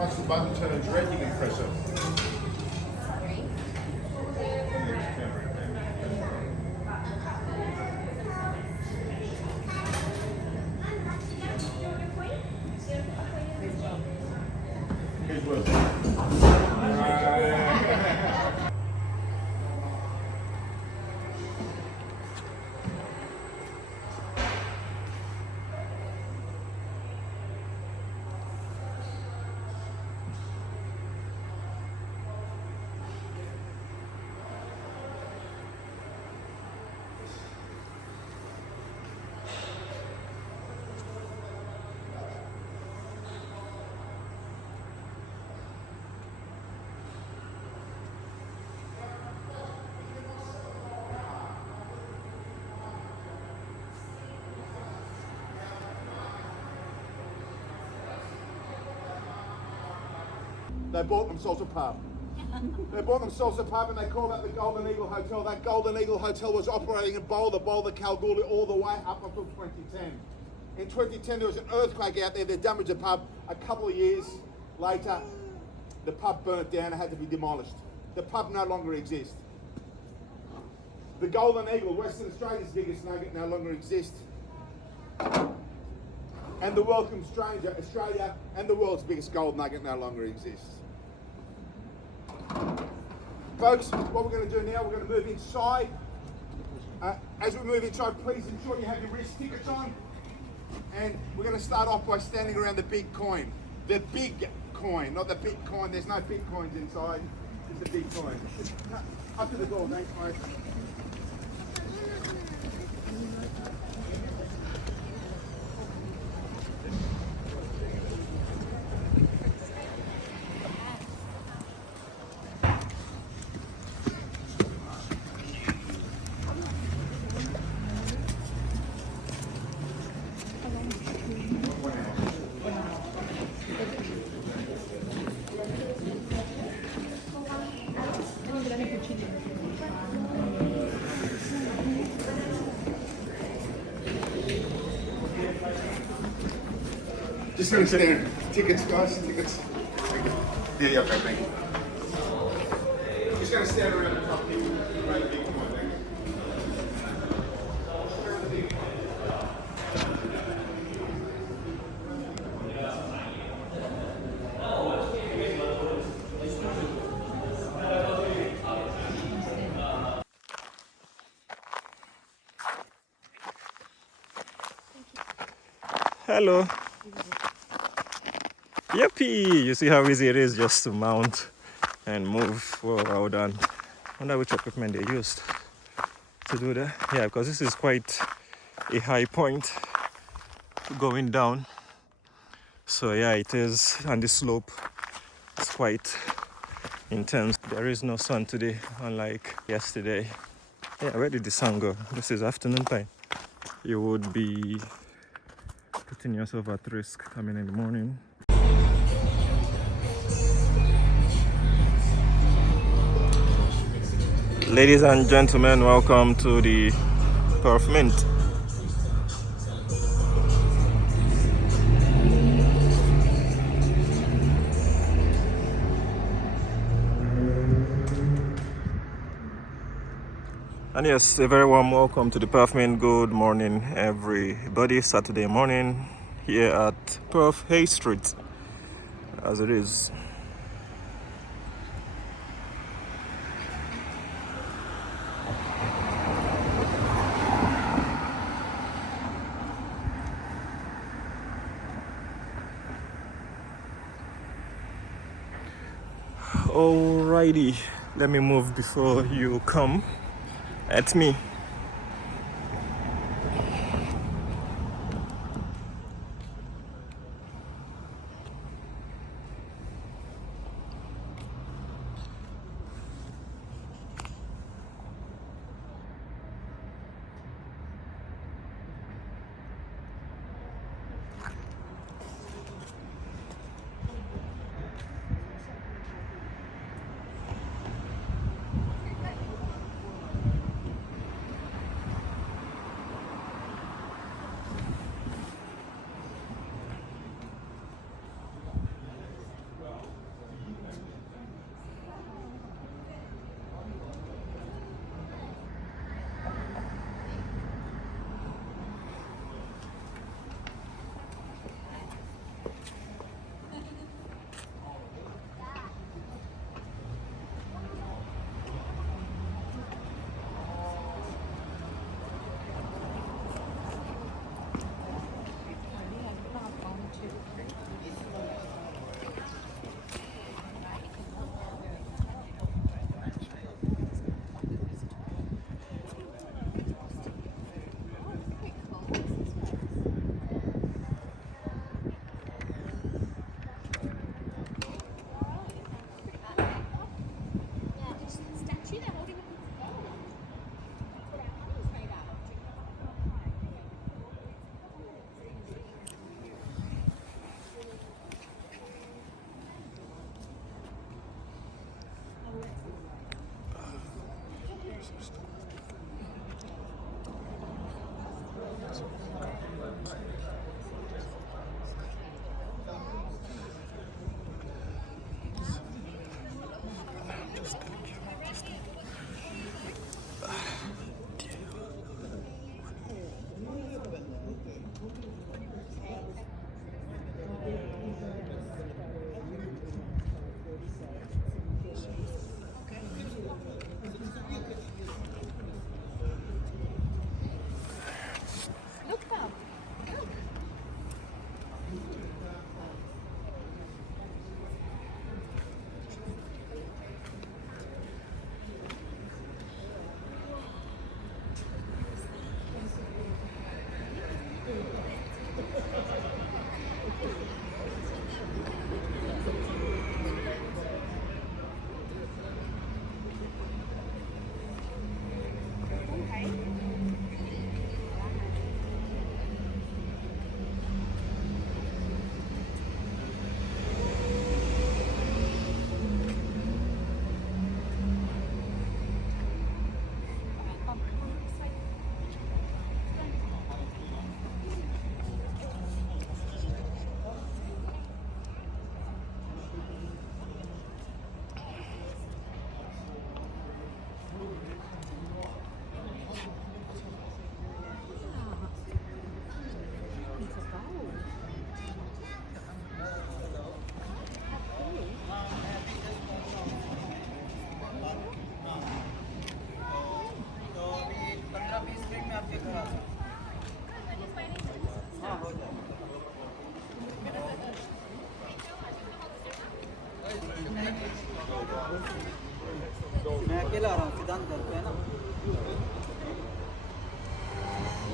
Once the button turns red, you can press it. Here's Will. They bought themselves a pub. They bought themselves a pub and they called that the Golden Eagle Hotel. That Golden Eagle Hotel was operating in Boulder, Kalgoorlie, all the way up until 2010. In 2010, there was an earthquake out there that damaged the pub. A couple of years later, the pub burnt down and had to be demolished. The pub no longer exists. The Golden Eagle, Western Australia's biggest nugget, no longer exists. And the Welcome Stranger, Australia, and the world's biggest gold nugget no longer exists. Folks, what we're going to do now, we're going to move inside. As we move inside, please ensure you have your wrist tickets on. And we're going to start off by standing around the big coin. The big coin, not the Bitcoin. There's no Bitcoins inside. It's the big coin. Up to the door, thanks, mate. Just gonna stand. Tickets, guys, tickets. Yeah, okay, thank you. Just gonna stand around the top here. Around the big one, thank you. Hello. Yippee! You see how easy it is just to mount and move. Well, well done. I wonder which equipment they used to do that. Yeah, because this is quite a high point going down. So yeah, it is, and the slope is quite intense. There is no sun today, unlike yesterday. Yeah, where did the sun go? This is afternoon time. You would be putting yourself at risk coming in the morning. Ladies and gentlemen, welcome to the PERTH Mint. And yes, a very warm welcome to the PERTH Mint. Good morning, everybody. Saturday morning here at Perth Hay Street, as it is. Alrighty, let me move before you come at me. मैं अकेला आ रहा हूँ सिद्धांत घर पे है ना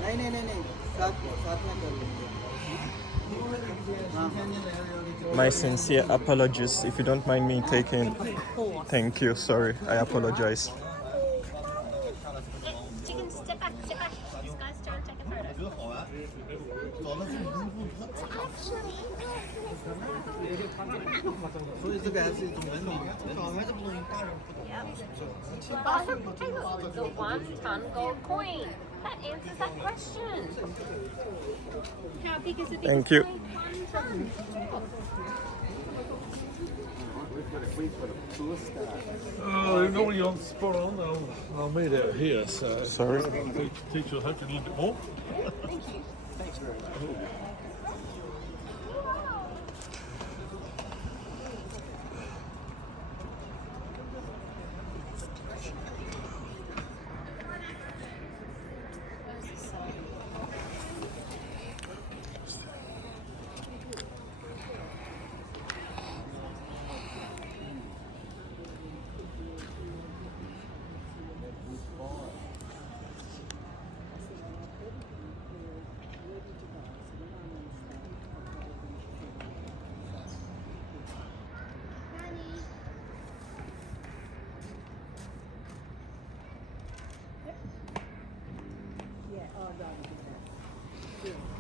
नहीं नहीं नहीं नहीं साथ में कर लेंगे My sincere apologies. If you don't mind me taking. Thank you. Sorry, I apologize. You can step back. This guy's trying to take a photo. The 1-ton gold coin. That answers that question. How big is the biggest Thank you. coin? 1 ton. Oh, normally on spot on. I'll meet out here. So Sorry. teach you hopefully a little bit more.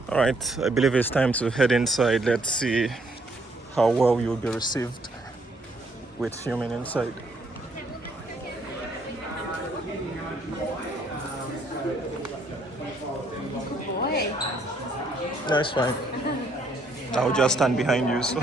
All right, I believe it's time to head inside. Let's see how well you'll be received with fuming inside. Boy. No, it's fine. I'll just stand behind you. So.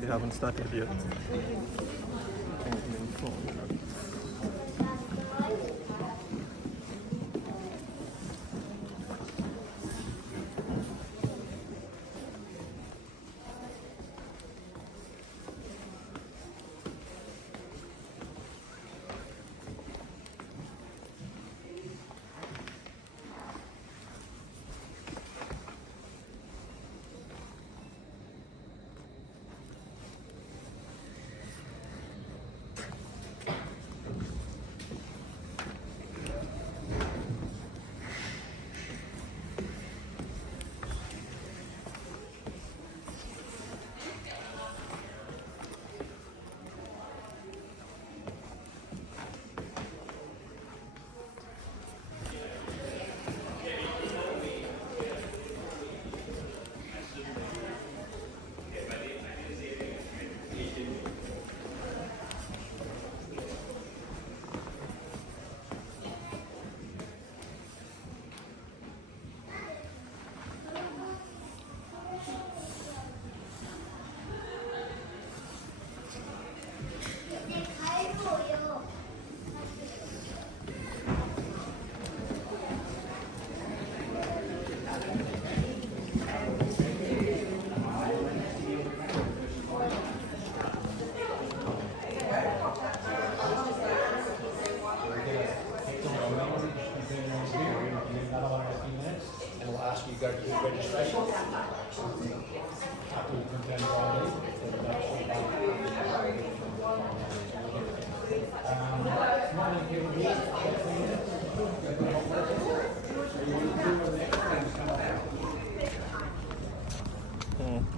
They haven't started yet.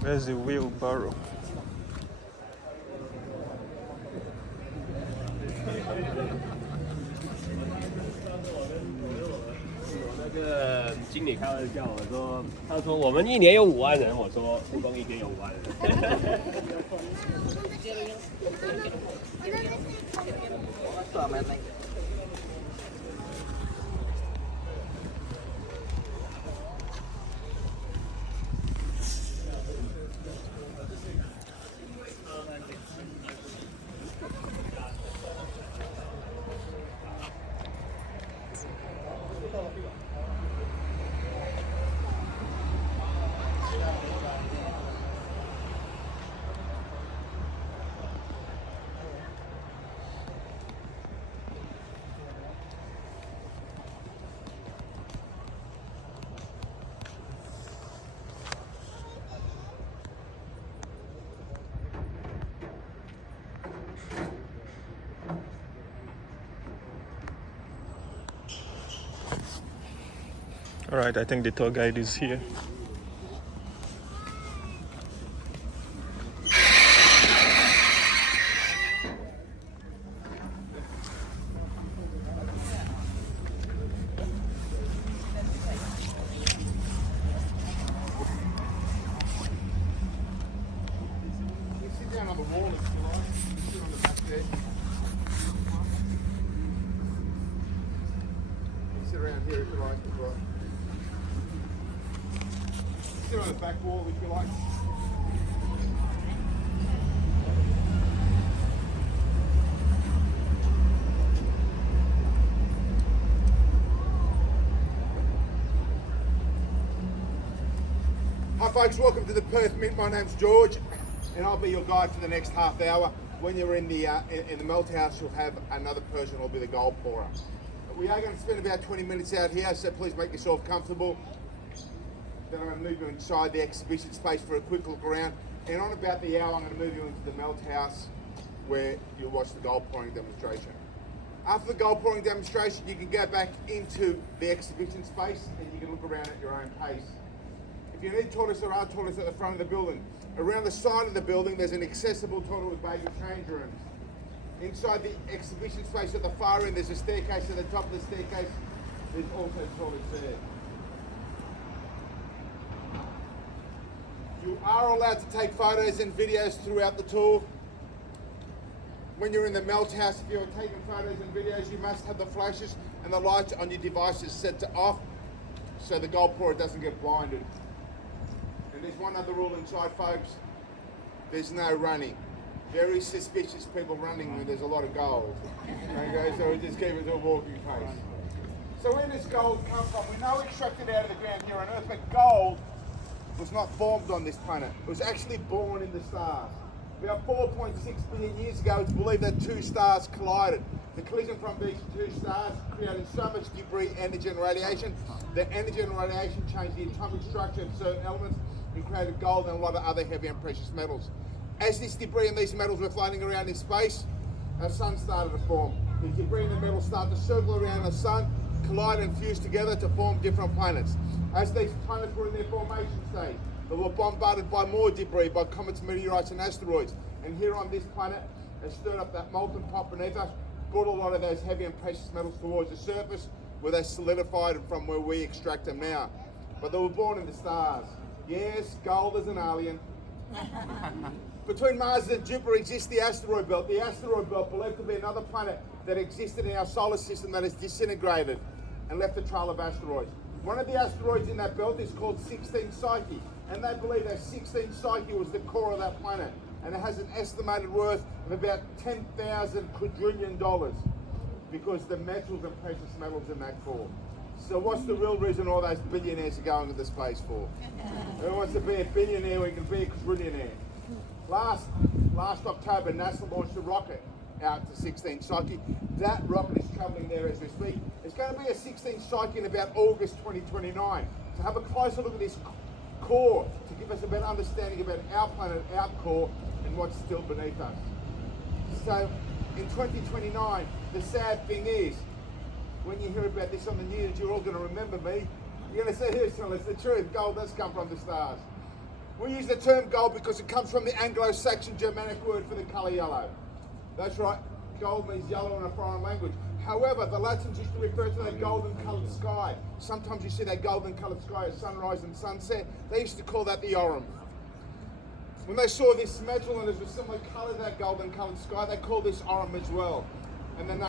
There's a wheelbarrow.经理开玩笑，我说，他说我们一年有5万人，我说成功一天有5万人。All right, I think the tour guide is here. Sit down on the wall if you like. Sit on the back there. Sit sit on the back wall if you like. Hi folks, welcome to the Perth Mint. My name's George, and I'll be your guide for the next half hour. When you're in the melt house, you'll have another person who'll be the gold pourer. We are going to spend about 20 minutes out here, so please make yourself comfortable. Then I'm going to move you inside the exhibition space for a quick look around. And on about the hour, I'm going to move you into the melt house where you'll watch the gold pouring demonstration. After the gold pouring demonstration, you can go back into the exhibition space and you can look around at your own pace. If you need toilets, there are toilets at the front of the building. Around the side of the building, there's an accessible toilet with baby change rooms. Inside the exhibition space at the far end, there's a staircase. At the top of the staircase, there's also toilets there. You are allowed to take photos and videos throughout the tour. When you're in the melt house, if you're taking photos and videos, you must have the flashes and the lights on your devices set to off so the gold pourer doesn't get blinded. And there's one other rule inside, folks. There's no running. Very suspicious people running when there's a lot of gold. Okay, so we just keep it to a walking pace. So where does gold come from? We know we extracted out of the ground here on Earth, but gold was not formed on this planet. It was actually born in the stars. About 4.6 billion years ago, it's believed that two stars collided. The collision from these two stars created so much debris, energy and radiation. The energy and radiation changed the atomic structure of certain elements and created gold and a lot of other heavy and precious metals. As this debris and these metals were floating around in space, our sun started to form. The debris and the metals started to circle around the sun, collide and fuse together to form different planets. As these planets were in their formation stage, they were bombarded by more debris, by comets, meteorites and asteroids. And here on this planet, they stirred up that molten pot beneath us, brought a lot of those heavy and precious metals towards the surface, where they solidified and from where we extract them now. But they were born in the stars. Yes, gold is an alien. Between Mars and Jupiter exists the asteroid belt. The asteroid belt believed to be another planet that existed in our solar system that has disintegrated and left a trail of asteroids. One of the asteroids in that belt is called 16 Psyche, and they believe that 16 Psyche was the core of that planet, and it has an estimated worth of about $10,000 quadrillion because the metals and precious metals in that core. So what's the real reason all those billionaires are going into space for? Who wants to be a billionaire when you can be a quadrillionaire? Last October, NASA launched a rocket out to 16 Psyche. That rocket is traveling there as we speak. It's going to be a 16 Psyche in about August 2029. To have a closer look at this core, to give us a better understanding about our planet, our core, and what's still beneath us. So in 2029, the sad thing is, when you hear about this on the news, you're all going to remember me. You're going to say, here's telling us the truth. Gold does come from the stars. We use the term gold because it comes from the Anglo-Saxon Germanic word for the colour yellow. That's right, gold means yellow in a foreign language. However, the Latins used to refer to that golden coloured sky. Sometimes you see that golden coloured sky at sunrise and sunset. They used to call that the aurum. When they saw this metal and it was a similar colour to that golden coloured sky, they called this aurum as well. And then